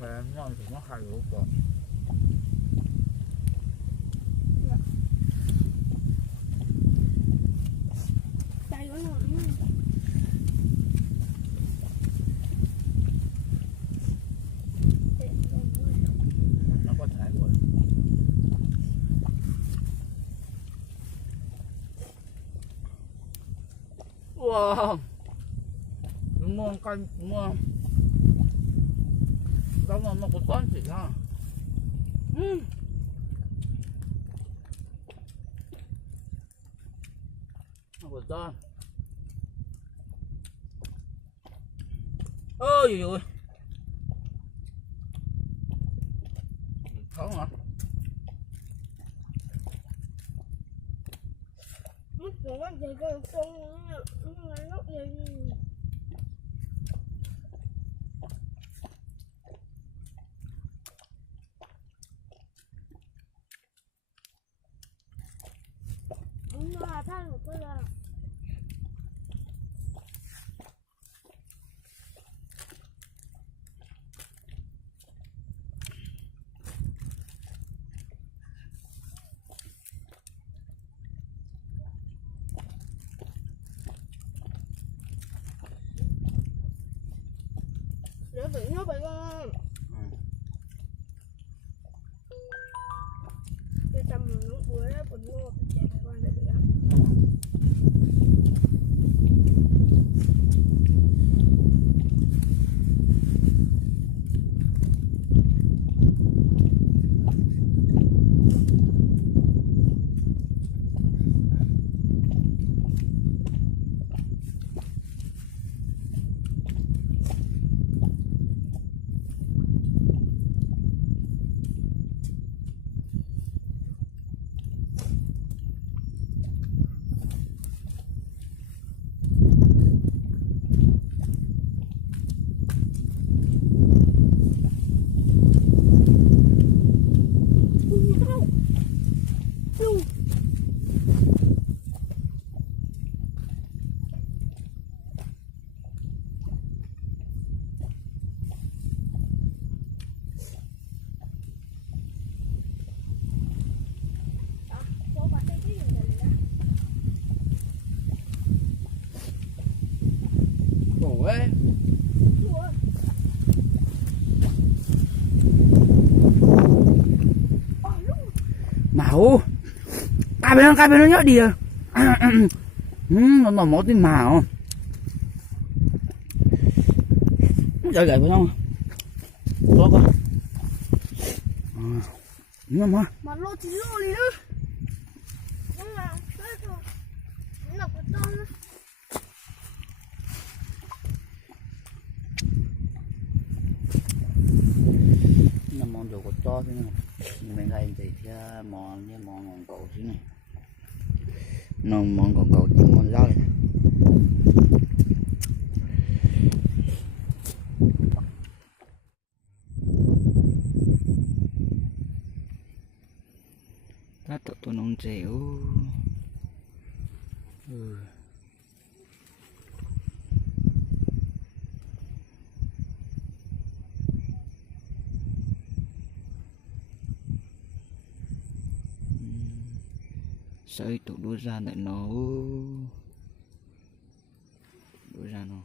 Mẹ ngon thì nó hay luôn còn. Cay quá rồi. Nó có thể rồi. Wow. Ngon canh ngon. Đâu mà nó có toán gì ha. Nó có toán. Ôi ôi. Không hả? Mất rồi nó về cái con nó lúc gì. Nó là than một cái là để bị nó bị con cái tâm mình nó bữa đó mình mua chạy con để được. Ủa. Màu. Cái bên nó nhớ đi à. Nó mỏ tiếng màu. Chơi gậy phải không? Có coi. Nó mà. Mà lô thì lô đi nữa. Nhưng mà cái rồi. Nó có to nữa. Nó món đồ có to thế này. Mình thấy thì món như món ngọn cầu thế này. Nó món ngọn cầu chứ món rau này. Đã tụi tôi nông dẻo. Sợi tụi đua ra lại nó đua ra nó